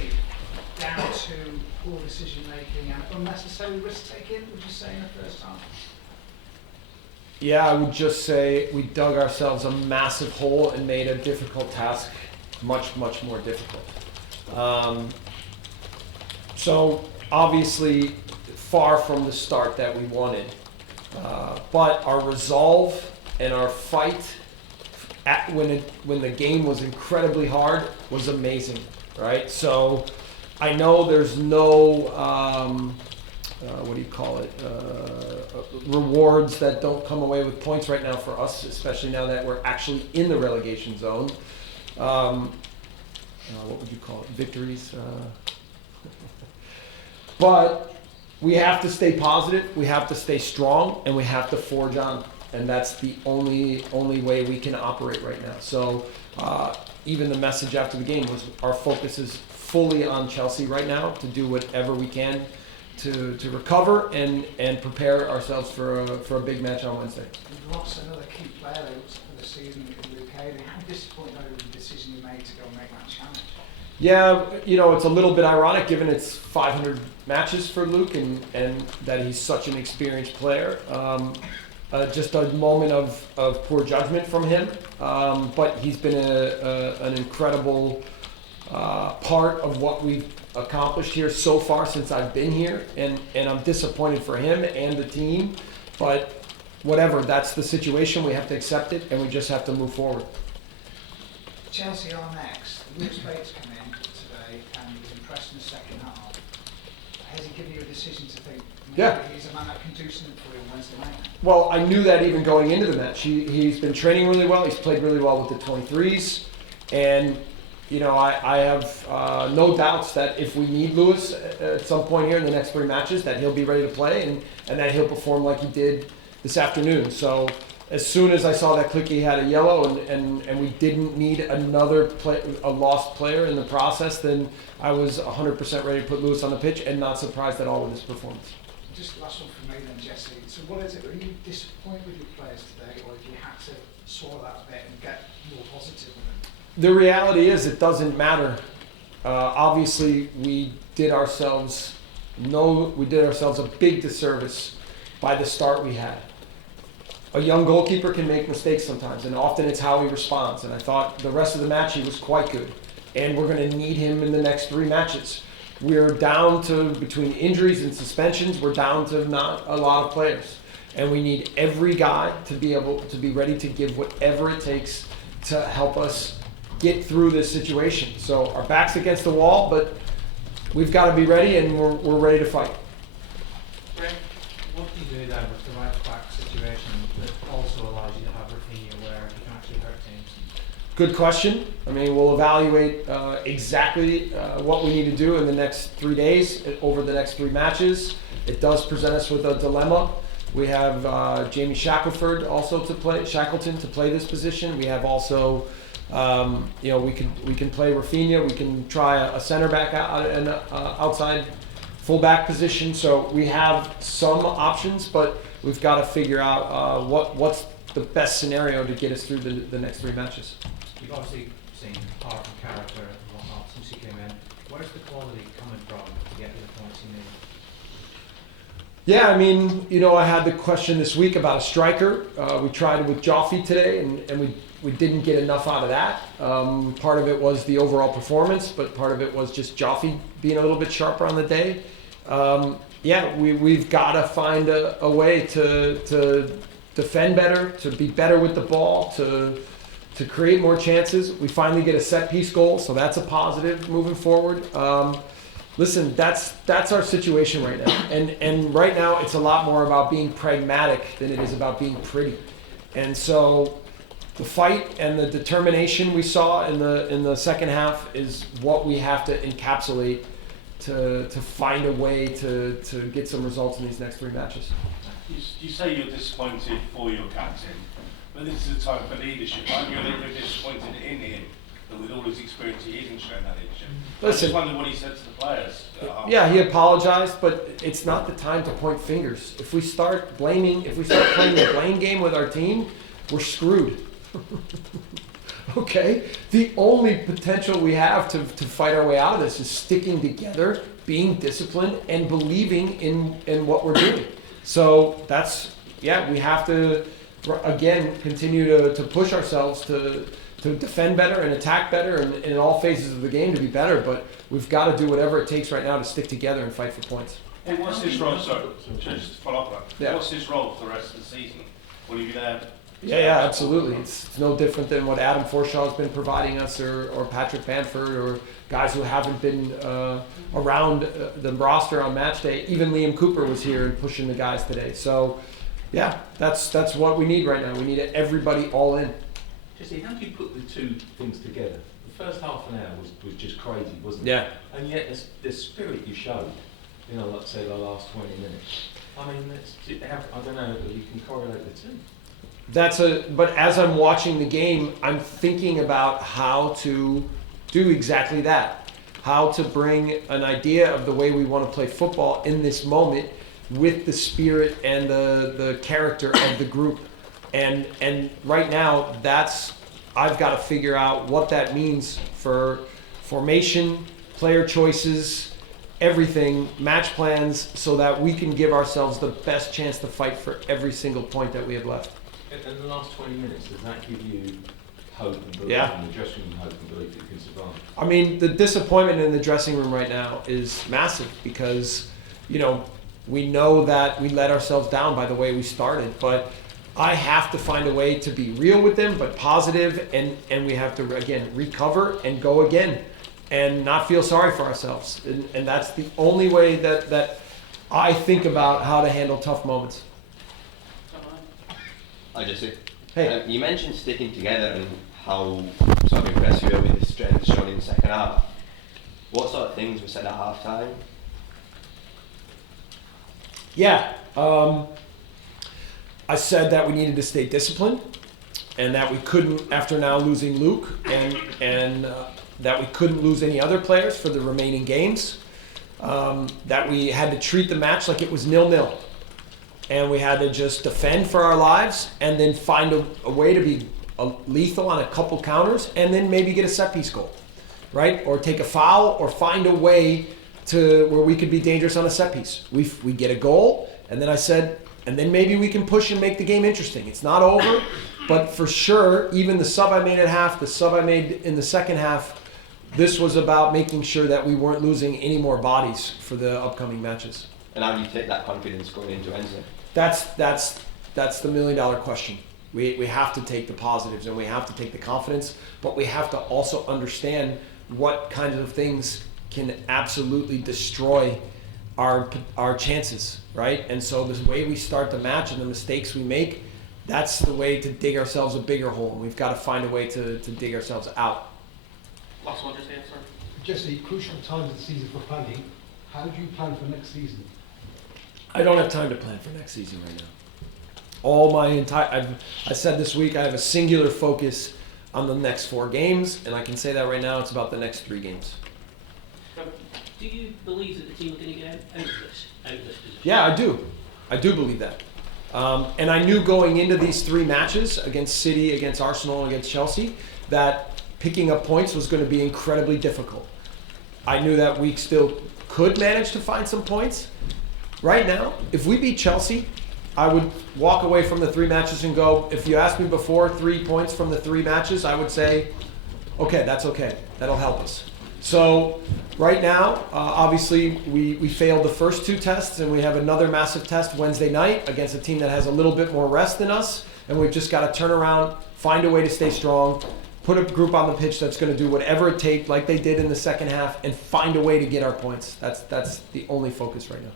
defeat down to poor decision making and unnecessary risk taking, would you say, in the first half? Yeah, I would just say we dug ourselves a massive hole and made a difficult task much, much more difficult. So obviously far from the start that we wanted, but our resolve and our fight when the game was incredibly hard was amazing, right? So I know there's no rewards that don't come away with points right now for us, especially now that we're actually in the relegation zone. What would you call it? Victories. But we have to stay positive, we have to stay strong, and we have to forge on. And that's the only way we can operate right now. So even the message after the game was our focus is fully on Chelsea right now to do whatever we can to recover and prepare ourselves for a big match on Wednesday. You've lost another key player for the season, Luke Ayling. How disappointed are you with the decision you made to go and make that challenge? Yeah, it's a little bit ironic given it's 500 matches for Luke and that he's such an experienced player. Just a moment of poor judgment from him, but he's been an incredible part of what we've accomplished here so far since I've been here, and I'm disappointed for him and the team, but whatever, that's the situation, we have to accept it, and we just have to move forward. Chelsea are next. Luke Bates come in today and he was impressed in the second half. Has he given you a decision to think, maybe he's a man that can do something for you on Wednesday night? Well, I knew that even going into the match. He's been training really well. He's played really well with the 23s. And, I have no doubts that if we need Lewis at some point here in the next 3 matches, that he'll be ready to play and that he'll perform like he did this afternoon. So as soon as I saw that Clicky had a yellow and we didn't need a lost player in the process, then I was 100% ready to put Lewis on the pitch and not surprised at all with his performance. Just last one from me then, Jesse. So what is it? Are you disappointed with your players today, or if you had to swallow that a bit and get more positive with them? The reality is it doesn't matter. Obviously, we did ourselves a big disservice by the start we had. A young goalkeeper can make mistakes sometimes, and often it's how he responds. And I thought the rest of the match he was quite good, and we're going to need him in the next 3 matches. We're down to, between injuries and suspensions, we're down to not a lot of players. And we need every guy to be able to be ready to give whatever it takes to help us get through this situation. So our back's against the wall, but we've got to be ready, and we're ready to fight. Greg, what do you do then with the right back situation that also allows you to have Rafinha where you can actually hurt teams? Good question. I mean, we'll evaluate exactly what we need to do in the next 3 days, over the next 3 matches. It does present us with a dilemma. We have Jamie Shackleton to play this position. We have also, we can play Rafinha. We can try a center back and outside fullback position. So we have some options, but we've got to figure out what's the best scenario to get us through the next 3 matches. You've obviously seen art and character and whatnot since you came in. Where's the quality coming from to get you the points you need? Yeah, I mean, I had the question this week about a striker. We tried it with Joffy today, and we didn't get enough out of that. Part of it was the overall performance, but part of it was just Joffy being a little bit sharper on the day. We've got to find a way to defend better, to be better with the ball, to create more chances. We finally get a set piece goal, so that's a positive moving forward. Listen, that's our situation right now, and right now it's a lot more about being pragmatic than it is about being pretty. And so the fight and the determination we saw in the second half is what we have to encapsulate to find a way to get some results in these next 3 matches. You say you're disappointed for your captain, but this is a time for leadership. Aren't you a little bit disappointed in him that with all his experience he isn't showing that leadership? Listen, I just wonder what he said to the players. Yeah, he apologized, but it's not the time to point fingers. If we start playing the blame game with our team, we're screwed. Okay? The only potential we have to fight our way out of this is sticking together, being disciplined, and believing in what we're doing. So that's, we have to, again, continue to push ourselves to defend better and attack better and in all phases of the game to be better, but we've got to do whatever it takes right now to stick together and fight for points. And what's his role, sorry, just to follow up on that, Yeah. what's his role for the rest of the season? Will he be there? Yeah, absolutely. It's no different than what Adam Forshaw has been providing us, or Patrick Bamford, or guys who haven't been around the roster on match day. Even Liam Cooper was here and pushing the guys today. So, yeah, that's what we need right now. We need everybody all in. Jesse, how do you put the two things together? The first half an hour was just crazy, wasn't it? Yeah. And yet the spirit you showed, let's say the last 20 minutes. I mean, I don't know if you can correlate the two. But as I'm watching the game, I'm thinking about how to do exactly that. How to bring an idea of the way we want to play football in this moment with the spirit and the character of the group. And right now, I've got to figure out what that means for formation, player choices, everything, match plans, so that we can give ourselves the best chance to fight for every single point that we have left. In the last 20 minutes, does that give you hope and belief, Yeah. in the dressing room hope and belief that you can survive? I mean, the disappointment in the dressing room right now is massive because, we know that we let ourselves down by the way we started, but I have to find a way to be real with them, but positive, and we have to, again, recover and go again and not feel sorry for ourselves. And that's the only way that I think about how to handle tough moments. I just say, Hey. you mentioned sticking together and how sort of impressed you were with the strength shown in the second half. What sort of things were said at half time? Yeah. I said that we needed to stay disciplined and that we couldn't, after now losing Luke, and that we couldn't lose any other players for the remaining games, that we had to treat the match like it was 0-0. And we had to just defend for our lives and then find a way to be lethal on a couple counters and then maybe get a set piece goal, right? Or take a foul or find a way to where we could be dangerous on a set piece. We get a goal, and then I said, and then maybe we can push and make the game interesting. It's not over, but for sure, even the sub I made at half, the sub I made in the second half, this was about making sure that we weren't losing any more bodies for the upcoming matches. And how do you take that confidence going into Wednesday? That's the $1 million question. We have to take the positives and we have to take the confidence, but we have to also understand what kinds of things can absolutely destroy our chances, right? And so the way we start the match and the mistakes we make, that's the way to dig ourselves a bigger hole. We've got to find a way to dig ourselves out. Last one, just answer. Jesse, crucial times of the season for planning. How do you plan for next season? I don't have time to plan for next season right now. I said this week I have a singular focus on the next 4 games, and I can say that right now it's about the next 3 games. Do you believe that the team are going to get out of this position? Yeah, I do. I do believe that. And I knew going into these 3 matches against City, against Arsenal, and against Chelsea, that picking up points was going to be incredibly difficult. I knew that we still could manage to find some points. Right now, if we beat Chelsea, I would walk away from the 3 matches and go, if you asked me before 3 points from the 3 matches, I would say, okay, that's okay. That'll help us. So right now, obviously, we failed the first 2 tests, and we have another massive test Wednesday night against a team that has a little bit more rest than us, and we've just got to turn around, find a way to stay strong, put a group on the pitch that's going to do whatever it takes, like they did in the second half, and find a way to get our points. That's the only focus right now.